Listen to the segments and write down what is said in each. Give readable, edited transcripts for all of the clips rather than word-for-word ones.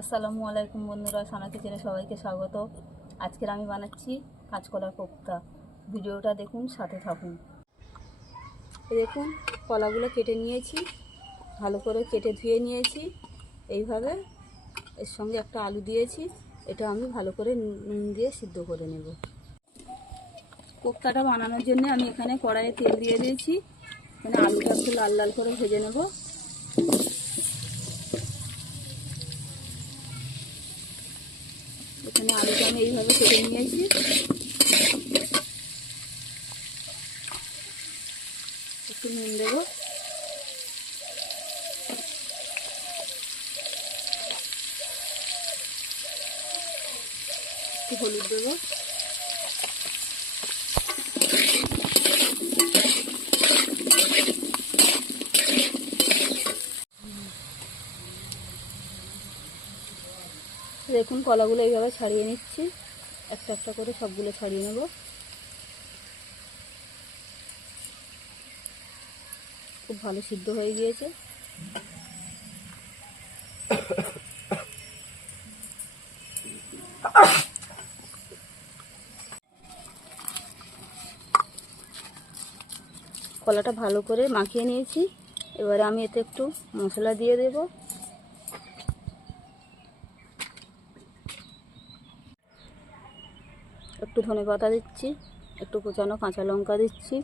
আসসালামু আলাইকুম বন্ধুরা, সানা কিচেনে সবাইকে স্বাগত। আজকের আমি বানাচ্ছি কাঁচকলার কোপ্তা। ভিডিওটা দেখুন, সাথে থাকুন। দেখুন, কলাগুলো কেটে নিয়েছি, ভালো করে কেটে ধুয়ে নিয়েছি। এইভাবে এর সঙ্গে একটা আলু দিয়েছি, এটা আমি ভালো করে নুন দিয়ে সিদ্ধ করে নেব। কোপ্তাটা বানানোর জন্য আমি এখানে কড়াইয়ে তেল দিয়ে দিয়েছি। এখানে আলুটা একটু লাল লাল করে ভেজে নেব। এখানে আলুটা আমি এইভাবে কেটে নিয়েছি। একটু নুন দেব, একটু হলুদ দেব, দেখুন কলাগুলো এইভাবে ছাড়িয়ে নিচ্ছি। একটা একটা করে সবগুলো ছাড়িয়ে নেব। খুব ভালো সিদ্ধ হয়ে গিয়েছে। কলাটা ভালো করে মাখিয়ে নিয়েছি। এবারে আমি এতে একটু মশলা দিয়ে দেব। একটু ধনেপাতা দিচ্ছি, একটু কুচানো কাঁচা লঙ্কা দিচ্ছি,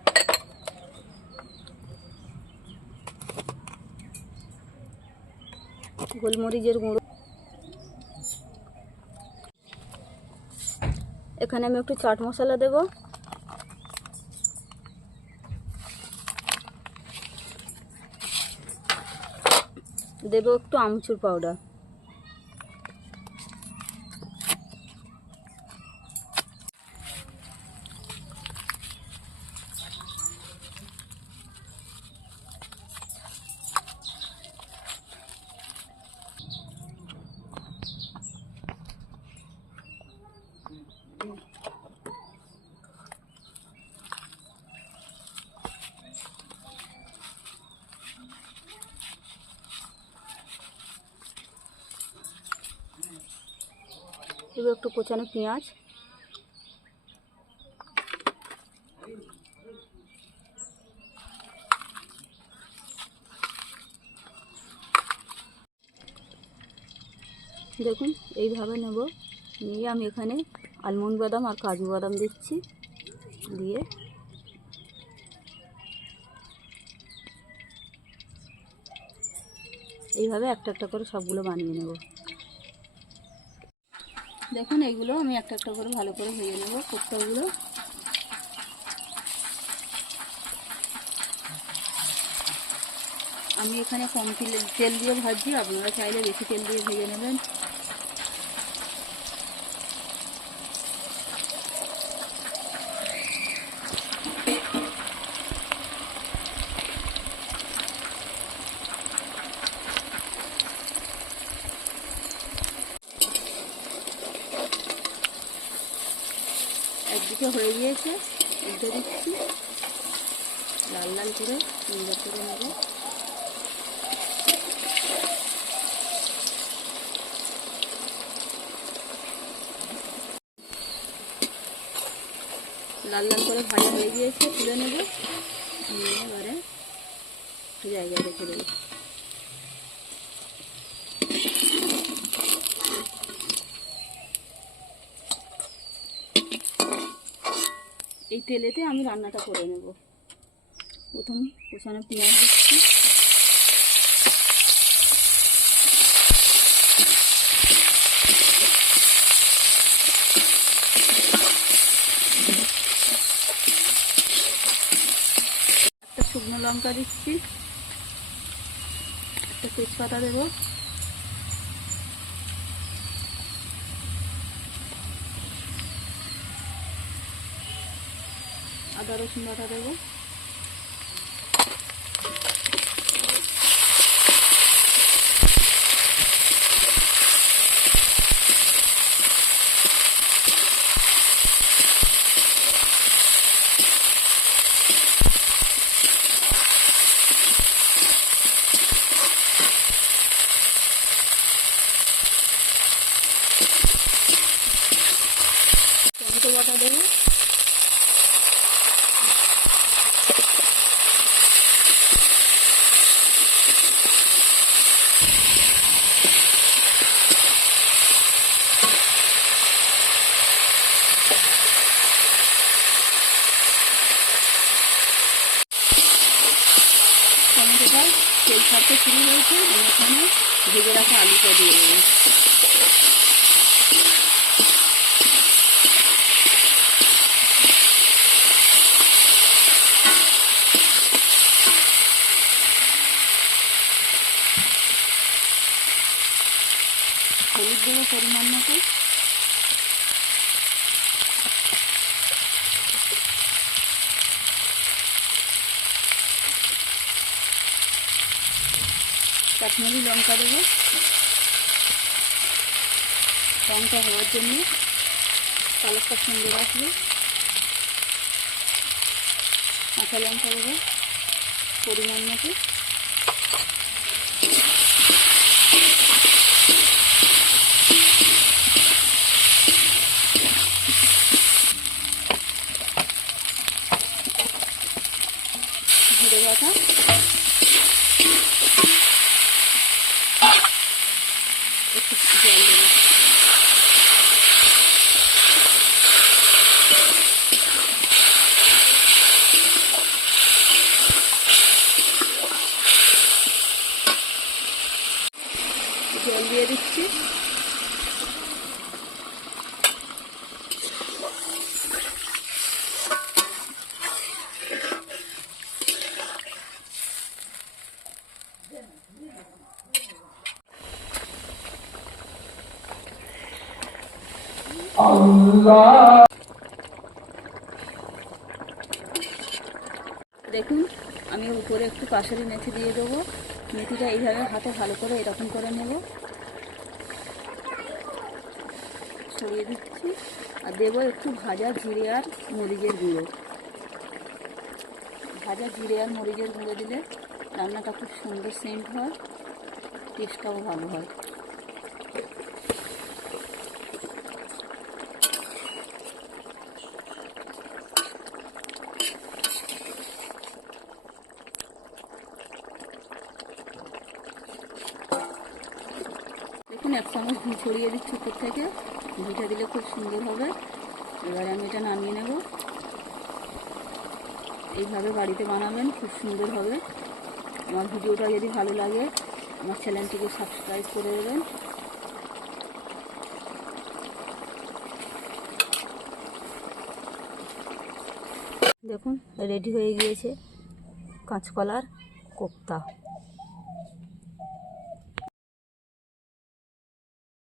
গোলমরিচের গুঁড়ো। এখানে আমি একটু চাট মশলা দেব, দেব একটু আমচুর পাউডার। এবার একটু কোচানো পেঁয়াজ, দেখুন এইভাবে নেব। নিয়ে আমি এখানে আলমন্ড বাদাম আর কাজু বাদাম দিচ্ছি, দিয়ে এইভাবে একটা একটা করে সবগুলো বানিয়ে নেব। দেখুন এইগুলো আমি একটা একটা করে ভালো করে ভেজে নেব কোপ্তাগুলো। আমি এখানে কম তেল দিয়ে ভাজছি, আপনারা চাইলে বেশি তেল দিয়ে ভেজে নেবেন। একদিকে হয়ে গিয়েছে, উল্টে দিচ্ছি, লাল লাল করে সুন্দর করে নেব। লাল লাল করে ভাজা হয়ে গিয়েছে, তুলে নেব। নিয়ে এবারে একটু জায়গায় রেখে দেবো। এই তেলেতে আমি রান্নাটা করে নেব। প্রথম কোচানো পেঁয়াজ দিচ্ছি, একটা শুকনো লঙ্কা দিচ্ছি, একটা তেজপাতা দেব, আদা রসুন বাটা দেবো, ছাড়তে শুরু হয়েছে, আমি এখানে ভেজে রাখা আলুটা দিয়ে দেবো। হলুদ দেবো পরিমাণ মতো, কাশ্মীরি লঙ্কা দেবো রঙটা হওয়ার জন্য, কালারটা সুন্দর আসবে। কাঁচা লঙ্কা দেবো পরিমাণ মতো, জিরে বাটা, একটু জল দেবো। জল দিয়ে দিচ্ছি। দেখুন আমি উপরে একটু কাসুরি মেথি দিয়ে দেবো। মেথিটা এইভাবে হাতে ভালো করে এরকম করে নেব, ছড়িয়ে দিচ্ছি। আর দেবো একটু ভাজা জিরে আর মরিচের গুঁড়ো। ভাজা জিরে আর মরিচের গুঁড়ো দিলে রান্নাটা খুব সুন্দর সেন্ট হয়, টেস্টটাও ভালো হয়। দেখুন 1 চামচ ঘি ছড়িয়ে দিচ্ছি উপর থেকে, ঘিটা দিলে খুব সুন্দর হবে। এবারে আমি এটা নামিয়ে নেব। এইভাবে বাড়িতে বানাবেন, খুব সুন্দর হবে। আমার ভিডিওটা যদি ভালো লাগে আমার চ্যানেলটিকে সাবস্ক্রাইব করে দেবেন। দেখুন রেডি হয়ে গিয়েছে কাঁচকলার কোপ্তা।